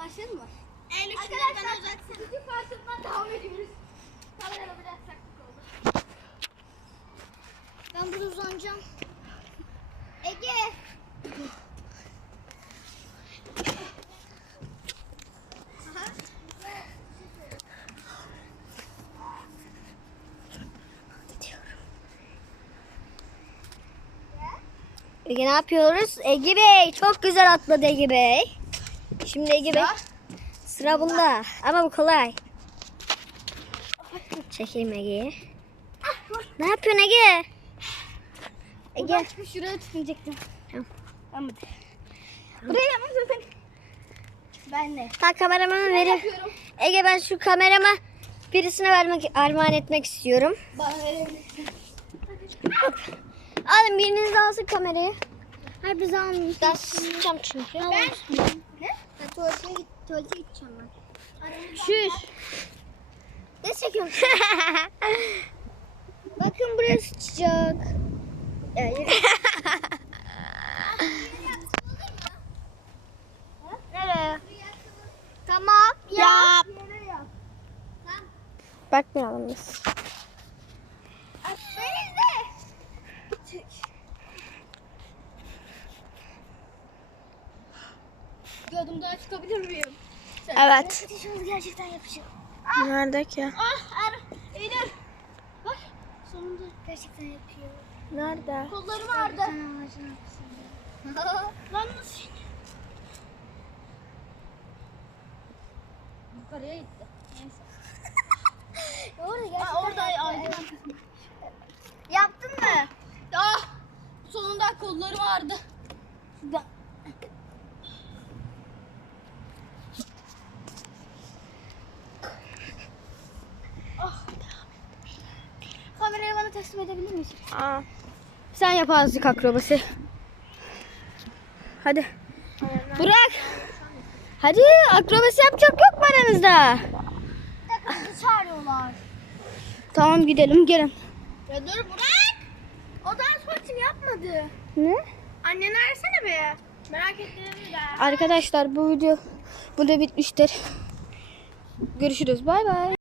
Başladın mı? Eylül Arkadaşlar ikinci partından devam ediyoruz. Kamerada biraz saklık oldu. Ben burada uzanacağım. Ege. Ege ne yapıyoruz? Ege Bey çok güzel atladı Ege Bey. Şimdi Ege Bey sıra bunda ama bu kolay. Çekeyim Ege'yi. Ne yapıyorsun Ege? Ege. Ege. Çıkıp şuraya tutunacaktım. Tamam. Tamam. Buraya yapmak zaten. Ben de. Kameramanı vereyim. Yapıyorum. Ege ben şu kameramı birisine vermek, armağan etmek istiyorum. Bana verebilirsin. Alın biriniz alsın kamerayı. Hayır biz almayalım. Ben sıkacağım çünkü. Ben. Ne? Ben tuvalete, git, tuvalete gideceğim ben. Şuş. Ne çekiyorsun? Bakın burası sıcak. Ya yürü. Nereye? Tamam. Yap. Bakmayalım biz. Gördüm daha çıkabilir miyim? Evet. Ateşimiz gerçekten yapacak. Nerede ki? Ah er, Eylül. Bak sonunda gerçekten yapıyor. Nerede? Kollarım ağrıdı. Lan nasıl? Yukarıya gitti. Neyse. orada gerçekten orada aydın. Yaptın mı? Ah! Sonunda kollarım ağrıdı. Şurada. Ah. Kamerayı bana teslim edebilir misin? Aa. Sen yap azıcık akrobasi. Hadi. Bırak. Hadi akrobasi yapacak yok mu aranızda? Takımcı çağırıyorlar. Tamam gidelim gelin. Ya dur bırak. O dans partimi yapmadı. Ne? Anneni arasana be. Merak ettiğimi de. Arkadaşlar bu video burada bitmiştir. Görüşürüz. Bay bay.